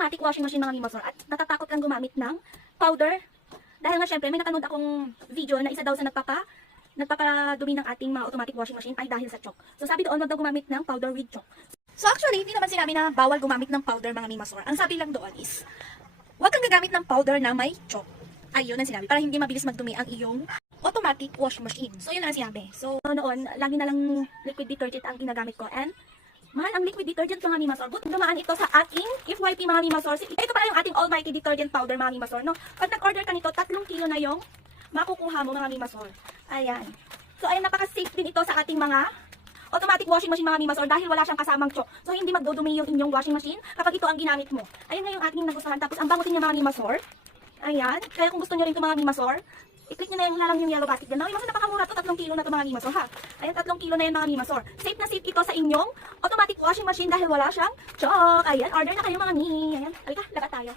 automatic washing machine mga mimasor at natatakot kang gumamit ng powder. Dahil nga syempre may napanood akong video na isa daw sa nagpapadumi ng ating mga automatic washing machine ay dahil sa chalk. So sabi doon, wag daw gumamit ng powder with chalk. So actually, hindi naman sinabi na bawal gumamit ng powder mga mimasor. Ang sabi lang doon is, wag kang gagamit ng powder na may chalk. Ayun ang sinabi, para hindi mabilis magdumi ang iyong automatic washing machine. So yun ang sinabi. So noon, lagi na lang liquid detergent ang ginagamit ko and mahal ang liquid detergent mga mimasor. But dumaan ito sa ating FYP mga mimasor. Ito pala yung ating almighty detergent powder mga mimasor. No? Pag nag-order ka nito, 3 kilo na yung makukuha mo mga mimasor. Ayan. So ayan, napaka-safe din ito sa ating mga automatic washing machine mga mimasor dahil wala siyang kasamang chalk. So hindi magdudumi yung inyong washing machine kapag ito ang ginamit mo. Ayan nga yung ating nagustuhan. Tapos ang bangutin niya mga mimasor. Ayan. Kaya kung gusto niyo rin ito mga mimasor, i-click nyo na yung lalang yung yellow basket dyan. Mas napakamura to, 3 kilo na to mga mimasor ha. Ayan, 3 kilo na yan mga mimasor. Safe na safe ito sa inyong automatic washing machine dahil wala siyang chalk. Ayan, order na kayo mga mi. Ayan, alika, lagat tayo.